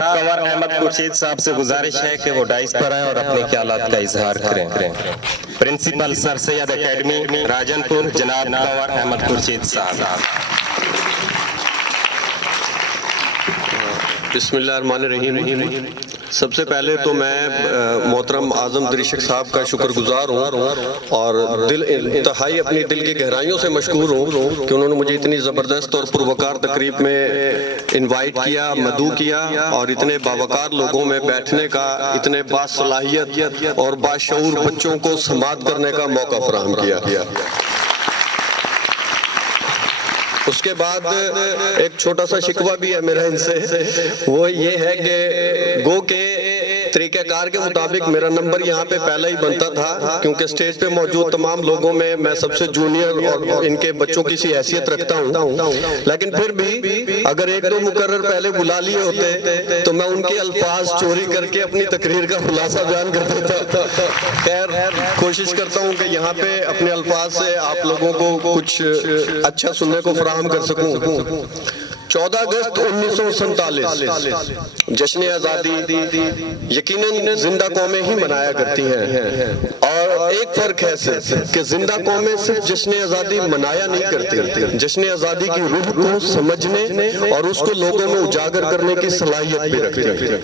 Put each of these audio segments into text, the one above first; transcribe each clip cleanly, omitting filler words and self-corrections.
कंवर अहमद खुर्शीद साहब से गुजारिश है कि वो डाइस पर आए और अपने ख्यालात का इजहार करें। Principal sir Syed academy Rajanpur जनाब कंवर अहमद खुर्शीद साहब। बिस्मिल्लाहिर्रहमानिर्रहीम। सबसे पहले तो मैं मोहतरम आज़म दरिशक साहब का शुक्रगुजार हूँ और दिल इंतहाई अपनी दिल की गहराइयों से मशकूर हूँ कि उन्होंने मुझे इतनी ज़बरदस्त और पुरवकार तकरीब में इनवाइट किया, मदऊ किया और इतने बावकार लोगों में बैठने का, इतने बासलाहियत और बाशऊर बच्चों को समाअत करने का मौका फराहम किया। उसके बाद एक छोटा सा शिकवा भी है मेरा इनसे, वो ये है कि गो के तरीक़ेकार के मुताबिक मेरा नंबर यहाँ पे पहले ही बनता था, क्योंकि स्टेज पे मौजूद तमाम लोगों में मैं सबसे जूनियर और इनके बच्चों की सी हैसियत रखता हूँ। लेकिन फिर भी अगर एक दो मुकर्रर पहले बुला लिए होते तो मैं उनके अल्फाज चोरी करके अपनी तकरीर का खुलासा बयान कर देता। खैर, कोशिश करता हूँ कि यहाँ पे अपने अल्फाज से आप लोगों को कुछ अच्छा सुनने को फराहम कर सकूँ। 14 अगस्त 1947 जश्न आज़ादी यकीनन जिंदा कौमें ही मनाया करती हैं, और एक फर्क है सिर्फ कि जिंदा कौमें सिर्फ जश्न आज़ादी मनाया नहीं करती, जश्न आज़ादी की रूह को समझने और उसको लोगों में उजागर करने की सलाहियत भी रखती है।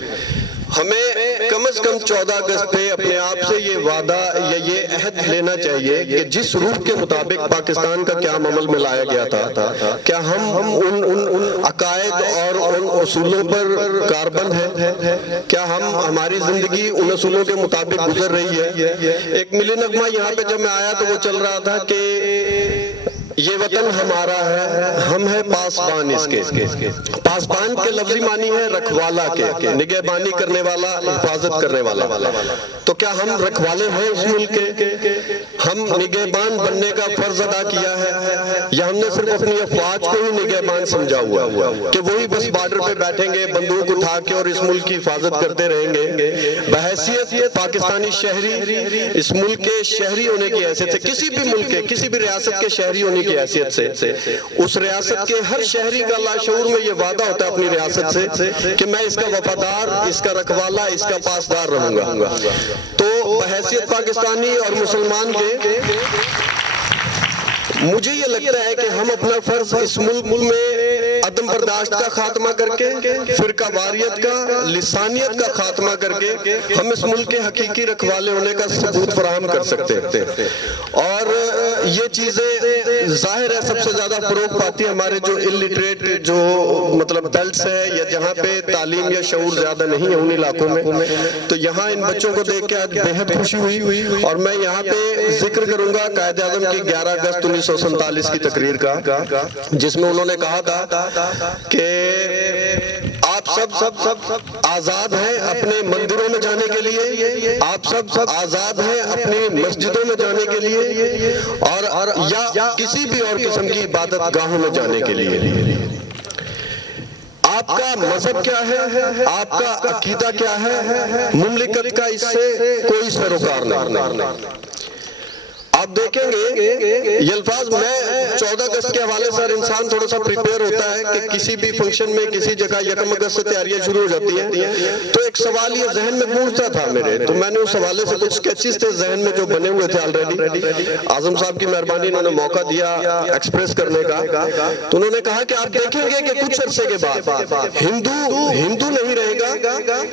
हमें कम से कम 14 अगस्त पे अपने आप से ये वादा या ये अहद लेना चाहिए कि जिस रूह के मुताबिक पाकिस्तान का क्या अमल में लाया गया था, क्या हम उन अकायद और उन उसूलों पर कारबंद हैं, क्या हमारी जिंदगी उन उसूलों के मुताबिक गुजर रही है। एक मिली नगमा यहाँ पे जब मैं आया तो वो चल रहा था कि ये वतन हमारा है, हम है पासबान इसके। पासबान के लफ्जी मानी है रखवाला के, निगहबानी करने वाला, हिफाजत करने वाला। तो क्या हम रखवाले हैं इस मुल्क के? हम निगहबान बनने का फर्ज अदा किया है, या हमने सिर्फ अपनी अफवाज को ही निगहबान समझा हुआ कि वही बस बॉर्डर पे बैठेंगे बंदूक उठा के और इस मुल्क की हिफाजत करते रहेंगे। बहैसियत पाकिस्तानी शहरी, इस मुल्क के शहरी होने की हैसियत से, किसी भी मुल्क के, किसी भी रियासत के शहरी होने की हैसियत से, उस रियासत के हर शहरी का लाशऊर में ये वादा होता है अपनी रियासत से कि मैं इसका वफादार, इसका रखवाला, इसका पासदार रहूंगा। तो बहैसियत पाकिस्तानी और मुसलमान के मुझे ये लगता है कि हम अपना फर्ज इस मुल्क में अदम बर्दाश्त का खात्मा करके, फिरका वारियत का, लिसानियत का खात्मा करके हम इस मुल्क के हकीकी रखवाले होने का सबूत फराहम कर सकते हैं। और ये चीजें जाहिर है सबसे ज्यादा फरोग पाती है हमारे जो इलिटरेट जो मतलब बेल्ट्स है, या जहाँ पे तालीम या शऊर ज्यादा नहीं है उन इलाकों में। तो यहाँ इन बच्चों को देख के आज बेहद खुशी हुई और मैं यहाँ पे जिक्र करूंगा कायदे आज़म की 11 अगस्त 1947 की तकरीर का, जिसमें उन्होंने कहा था कि आप सब आजाद हैं अपने मंदिरों में जाने के लिए, आप सब आजाद हैं अपनी मस्जिदों में जाने के लिए, और या किसी भी और किस्म की इबादत गाहों में जाने के लिए। आपका मजहब क्या है, आपका अकीदा क्या है, मुमलिकत का इससे कोई सरोकार नहीं। आप देखेंगे ये अल्फाज, मैं 14 अगस्त के हवाले से हर इंसान थोड़ा सा प्रिपेयर होता है कि किसी भी फंक्शन में किसी जगह 1 अगस्त से तैयारियां शुरू हो जाती हैं। तो एक सवाल ये जहन में गूंजता था मेरे, तो मैंने उस हवाले से कुछ स्केचेस थे जहन में जो बने हुए थे ऑलरेडी। आजम साहब की मेहरबानी, इन्होंने मौका दिया एक्सप्रेस करने का। तो उन्होंने कहा कि आप देखेंगे कि कुछ अरसे के बाद हिंदू नहीं रहेगा,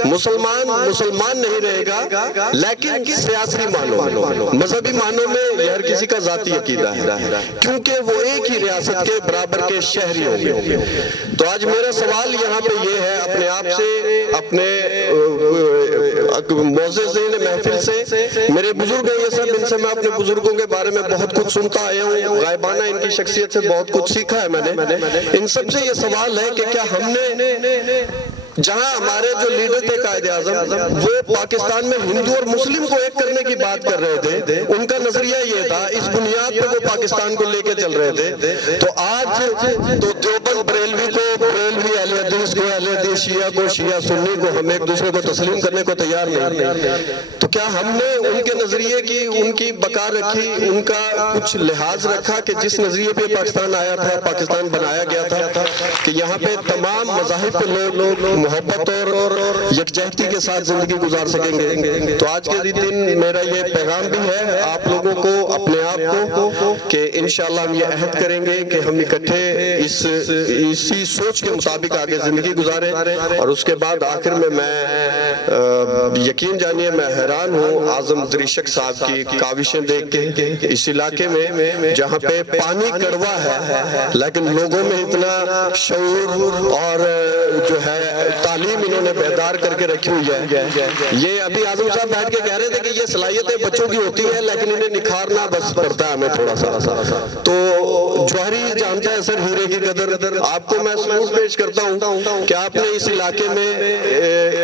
मुसलमान नहीं रहेगा, लेकिन सियासी मानो, मजहबी मानो में हर किसी का जाती अकीदा है, क्योंकि वो एक ही रियासत के बराबर के शहरी होंगे। तो आज मेरा सवाल यहाँ पे ये है अपने आप से, अपने मौज़ेज़ीन महफिल से, मेरे बुजुर्ग हैं ये सब, इनसे मैं अपने बुजुर्गों के बारे में बहुत कुछ सुनता आया हूँ, गायबाना इनकी शख्सियत से बहुत कुछ सीखा है मैंने। इन सब से ये सवाल है कि क्या हमने, जहां हमारे जो लीडर थे कायदे आज़म, वो पाकिस्तान में हिंदू और मुस्लिम को एक करने की बात कर रहे थे, उनका नजरिया ये था, इस बुनियाद पे वो पाकिस्तान को लेके चल रहे थे। तो आज तो देवबंद बरेलवी को बरेलवी, अहले हदीस को अहले हदीस, शिया को शिया, सुन्नी को हम एक दूसरे को तस्लीम करने को तैयार नहीं। तो کیا ہم نے ان کے نظریے کی ان کی بقا رکھی, ان کا کچھ لحاظ رکھا کہ جس نظریے پہ پاکستان آیا تھا, پاکستان بنایا گیا تھا کہ یہاں پہ تمام مذاہب کے لوگ محبت اور یکجہتی کے ساتھ زندگی گزار سکیں گے. تو آج کے دن میرا یہ پیغام بھی ہے آپ لوگوں کو, اپنے آپ کو, کہ انشاءاللہ ہم یہ عہد کریں گے کہ ہم اکٹھے اسی سوچ کے مطابق آگے زندگی گزاریں. اور اس کے بعد آخر میں یقین جانیے میں حیران ہوں اعظم دریشک صاحب کی کاوشیں دیکھ کے, اس علاقے میں جہاں پہ پانی کڑوا ہے لیکن لوگوں میں اتنا شعور اور جو ہے تعلیم انہوں نے بیدار کر کے رکھی ہوئی ہے. یہ ابھی اعظم صاحب بیٹھ کے کہہ رہے تھے کہ یہ صلاحیتیں بچوں کی ہوتی ہیں لیکن انہیں نکھارنا بس پڑتا ہے ہمیں تھوڑا سا. تو جوہری جانتا ہے سر ہیرے کی قدر. آپ کو میں سلوٹ پیش کرتا ہوں کہ آپ نے اس علاقے میں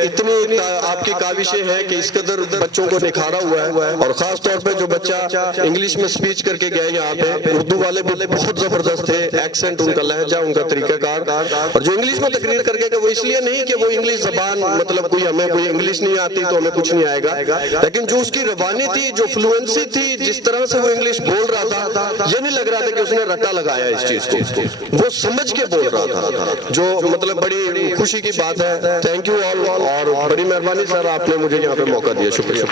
اتنی آپ کی کاوشیں ہیں کہ اس قدر بچوں کو نکھارا ہوا ہے. اور خاص طور پہ جو بچہ انگلش میں سپیچ کر کے گئے یہاں پہ, اردو والے بھی بہت زبردست تھے, ایکسنٹ ان کا لہجہ, ان کا طریقہ کار. اور جو انگلش میں تقریر کر کے وہ اس لیے نہیں کہ وہ انگلش زبان مطلب کوئی ہمیں کوئی انگلش نہیں آتی تو ہمیں کچھ نہیں آئے گا, لیکن جو اس کی روانی تھی, جو فلوئنسی تھی, جس طرح سے وہ انگلش بول رہا تھا, یہ نہیں لگ رہا تھا کہ اس نے رٹا لگایا اس چیز کو, وہ سمجھ کے بول رہا تھا, جو مطلب بڑی خوشی کی بات ہے. تھینک یو آل, اور بڑی مہربانی سر آپ نے مجھے یہاں پہ موقع دیا. شکریہ.